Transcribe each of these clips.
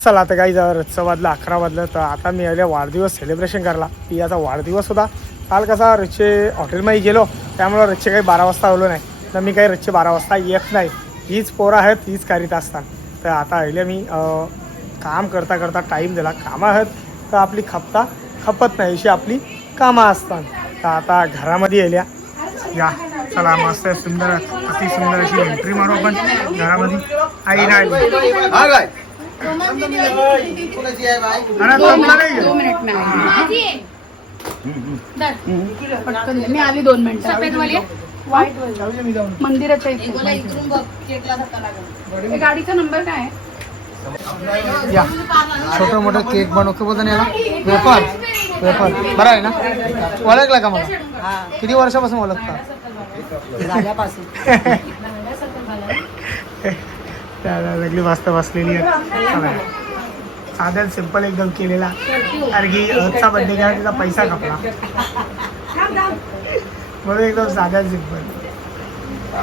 चला आता काही रच्चा वाजला 11 वाजलं तर आता मी आले वाढदिवस सेलिब्रेशन करायला. पियाचा वाढदिवस होता काल. कसा रच्चे हॉटेलमध्ये गेलो त्यामुळं रच्चे काही 12 वाजता आलो नाही तर मी काही रच्चे 12 वाजता येत नाही. हीच पोरं आहेत हीच करीत असतात. तर आता आले मी काम करता करता टाईम दिला. कामं आहेत तर आपली खपत नाही अशी आपली कामं असतात. तर आता घरामध्ये येल्या या चला मस्त सुंदर अति सुंदर अशी एंट्री मारू आपण घरामध्ये. आई नाही मी आली 2 मिनिटं. मंदिराच्या गाडीचा नंबर काय आहे? या छोटं मोठं केक बनवतो बघा याला. वेफर बरं आहे ना. ओळखला का मला? किती वर्षापासून ओळखता? सगळी मस्त बसलेली आहे. साध्या सिंपल एकदम केलेला. कारण की आजचा बड्डे घ्या तिचा पैसा खपला म्हणून एकदम साध्या सिंपल.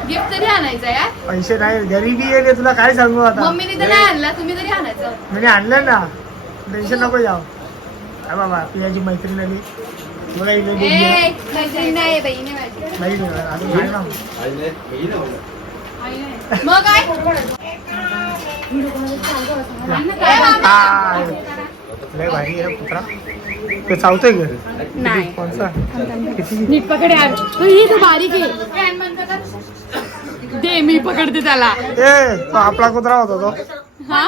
गिफ्ट तरी आणायचं यार. पैसे नाही गरीबी आहे तुला काय सांगू आता. मम्मीने तर नाही आणला तुम्ही तरी आणायचं. मी आणलं ना टेन्शन नको जाऊ. काय बाबा पियाची मैत्रीण आली मला मैत्रीण नाही बहीण आहे माझी. अजून काय ना मग काय लय भारी आहे कुत्रा. ते चावतोय घर नाही. कोणचा किती नीट पकड यार. ही तू बारीक आहे. दे मी पकडते त्याला. तो आपला कुत्रा होता तो. हा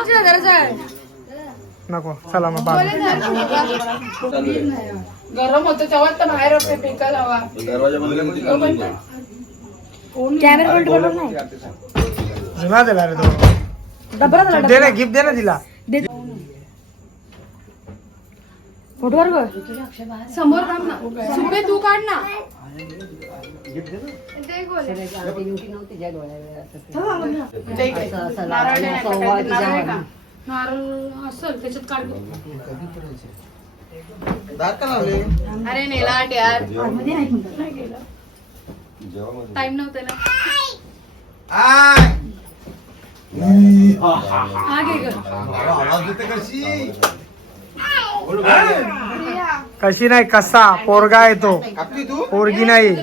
नको चला मग गरम होतं तेव्हा तर बाहेर फेकायला हवा. जुना दिला रे तो. दे ना गिफ्ट दे ना तिला. समोर काढ ना. सुपे तू काढ ना. नारळ असेल त्याच्यात काढ. अरे नेलाट यार टाइम नव्हतं ना. हा घे ग. कशी नाही कसा पोरगा आहे तो पोरगी नाही.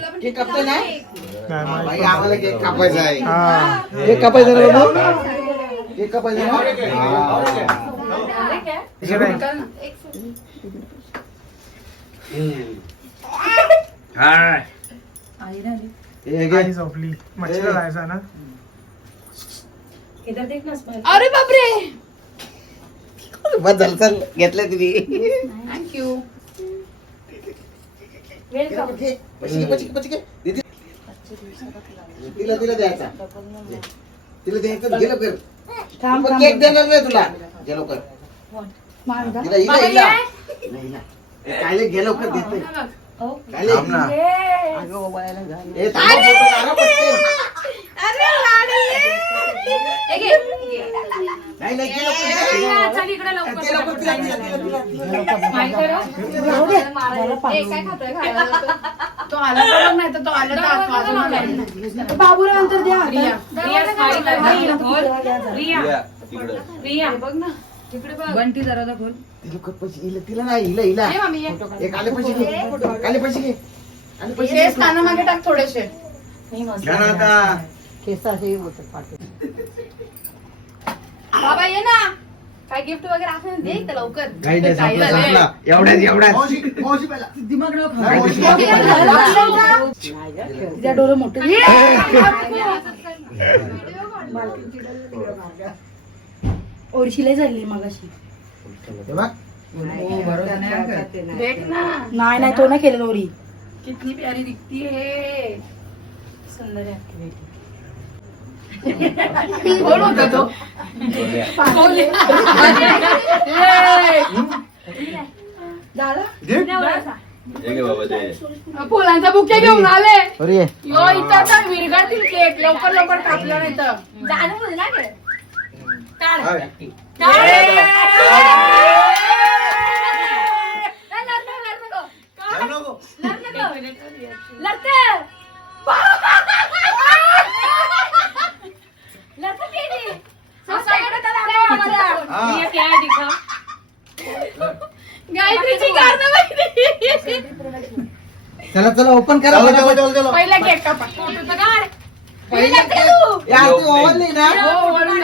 झोपली मच्छीला जायचा ना. अरे बापरे बस झालं चल घेतलं तुम्ही. थँक्यू. तिला द्यायचा तिला द्यायचं गेलं कर. केक देणार नाही तुला गे लवकर. काय गे लवकर देत तो आला नाही तर तो आला बाबूला नंतर द्या. बघ ना बंटी जरा दाखव. तिला नाही हिला हिला एक आले पैसे घे. आले पैसे घे. आले पैसे कानामागे टाक थोडेसे. बाबा ये ना. काय गिफ्ट वगैरे असं दे इथं लवकर. एवढ्याच दिमाग तिच्या डोळे मोठे. ओरशीला झाली मगाशी. नाही तो नाही केलं ओरी. कितनी प्यारी दिखती है. सुंदर है. कोण होता तो फुलांचा बुके घेऊन आले यो इथं आता विरघळतील केक लवकर लवकर कापलं नाही तर गायत्रीची कारण माहिती चला चला ओपन करा पहिला केक कापा फोटो तर काढ पहिला केक यार ती ओव्हरली ना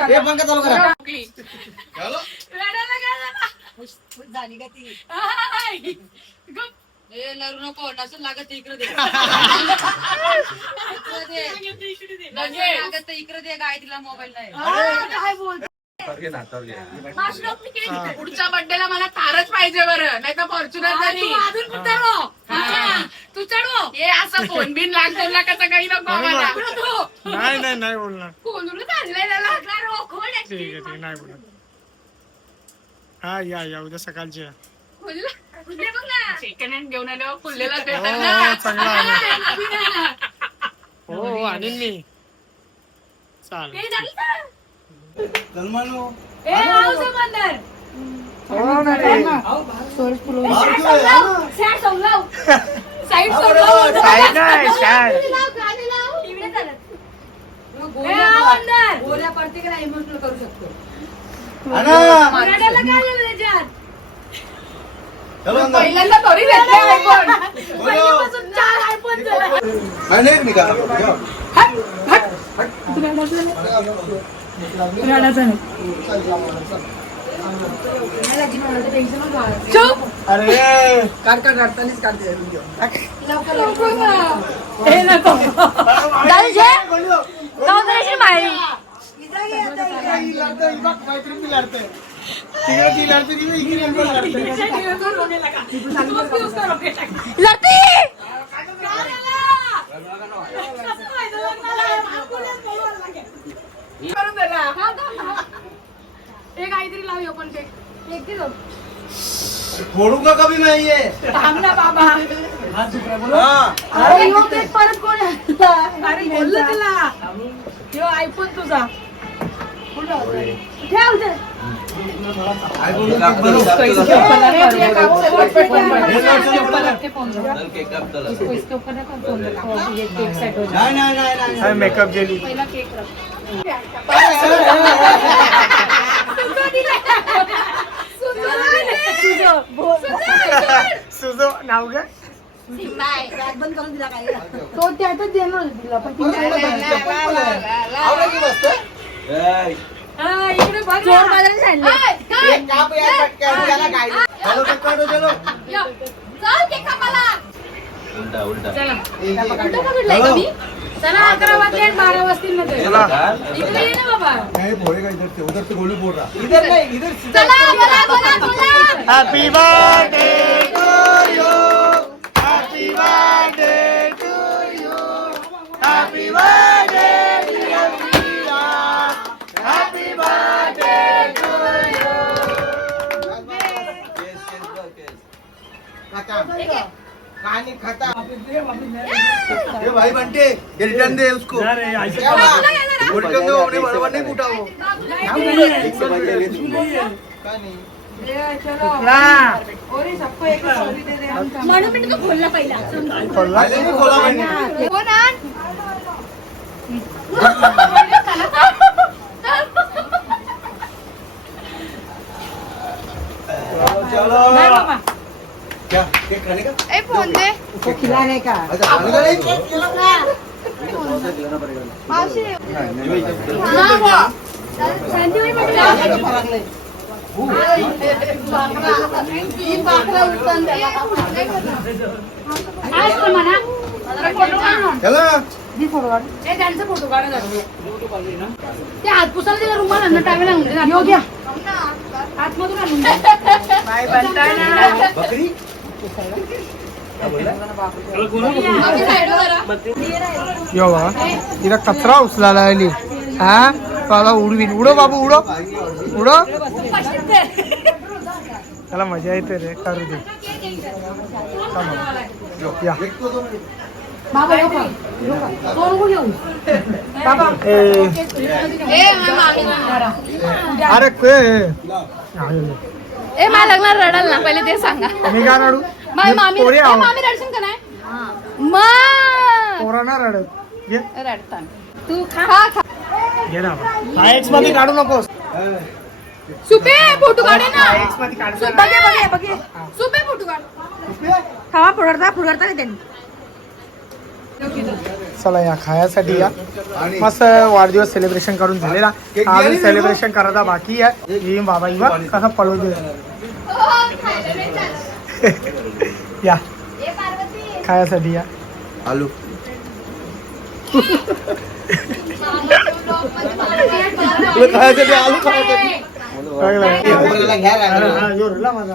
हे बंद चालू करा झाली का ती लरू नको नसून लागत इकडे दे लागत इकडे दे गायत्रीला मोबाईल नाही पुढच्या बर्थडेला मला थारच पाहिजे बरं नाही तर फॉर्च्युनर तरी तू चढव हे असं फोन बिन लाख 2 लाखाचा काही नको मला नाही बोलणार फोनून चाललंय त्याला ठीक आहे नाही बोलणार. हा या उद्या सकाळची या. सेकंड हँड घेऊन आलो खुललेला हो आणीन मी चालेल गोऱ्या प्रत्येकाला इमोशनल करू शकतो पहिल्यांदा थोडी आयफोन पहिल्यापासून 4 आयफोन अरे काढतानीच काढते काहीतरी लावूया पण ते फोडू का कभी नाहीये थांब ना बाबा परत कोण अरे बोललं त्याला यो आयफोन तुझा ठेव मेकअप गेली सुजो नाव काय तो त्यातच देणार दिला पण इकडे बघ चोर बाजारात सांडले चला 11 वाजले 12 वाजतील मध्ये इकडे ये ना बाबा उधर से गोली बोल रहा इधर नहीं इधर चला बोला happy birthday to you happy birthday to you happy birthday dear Priya happy birthday to you कहानी खत्म ये भाई बंटे ये रिटर्न दे उसको वो रिटर्न दो अपने बराबर नहीं कूटा वो सबको एक दे दे म्हणून मी तो खोलला पहिला खोला भाई कोण आण चलो नाही बाबा क्या केक खाने का ए फोन दे उसको खिलाने का अच्छा खाने का नहीं खिलाना शांती होई म्हटलं आज पण म्हणा फोटो काढून चला ए त्यांचा फोटो काढा ते हात पुसायला दिला रुमाल आणून टावेल आणून यो घ्या आतमधून आणून बाय बनताय ना बकरी यो बघा तिला कचरा उचलायला आली हा बाबा उडवीन. उडो बाबू उडो उडो. त्याला मजा येते रे. करू दे. या बाबा येऊ का? कोण कोण येऊ? बाबा ए अरे ए मला लग्नात रडाल ना पहिले ते सांगा. मी का रडू? माय मामी पोरी आहो. मामी रडशील का नाही मग पोरांना रडत घे. रडता तू खा खा घे ना हा एक्स मध्ये काढू नकोस. सुपे फोटो काढे ना एक्स मध्ये काढू नका. बघे बघे बघे सुपे फोटो काढ खावा फुडरता का त्यांनी. चला या खायासाठी या आणि मस्त वाढदिवस सेलिब्रेशन करून झालेला. अजून सेलिब्रेशन करायचा बाकी आहे. ही बाबा ही बघ कसं पळवतो. या खायासाठी या. आलू खायसाठी आलू खायसाठी अरे येऊ राहिला माझा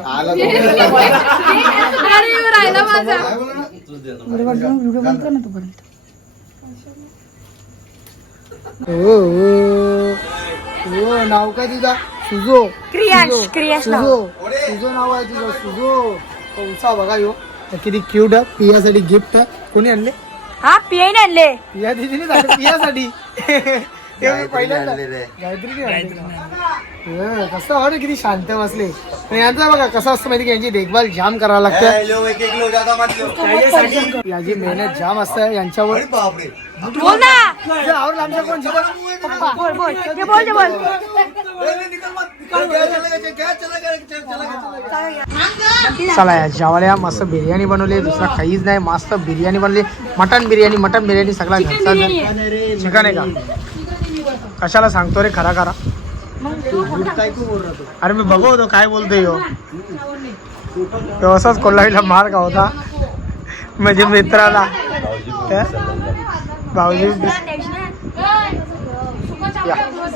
नाव काय तुझा? सुजो. क्रियाश सुजो नाव आहे तुझं. सुजो कोणचा बघा यो किती क्यूट आहे. पियासाठी गिफ्ट आहे. कोणी आणले? हा पियाने आणले. पिया दिदीने झाले पियासाठी. ते मी पहिल्यांदा आणले रे. गायत्रीने आणले. कसं हो ना किती शांत बसले. आणि यांचं बघा कसं असतं माहिती की यांची देखभाल जाम करावं लागतं. एक लो ज्यादा मत लो. याची मेहनत जाम असतं यांच्यावर. अरे बापरे बोल ना. आवडलं आमच्या कोण बोल बोल ते बोल ते बोल. निकल मत निकल. क्या चला चला या जेवायला मस्त बिर्याणी बनवली. दुसरा काहीच नाही. मस्त बिर्याणी बनवली. मटन बिर्याणी सगळा घरचा. चिकन आहे का? कशाला सांगतो रे खरा खरा. अरे मी बघतो काय बोलतोय हो. असाच कोल्हावीला मार का होता म्हणजे मित्राला. भाऊजी या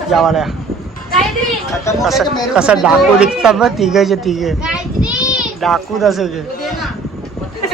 जेवायला या. कसं डाकू दिसतात बघ तिघे डाकू तसं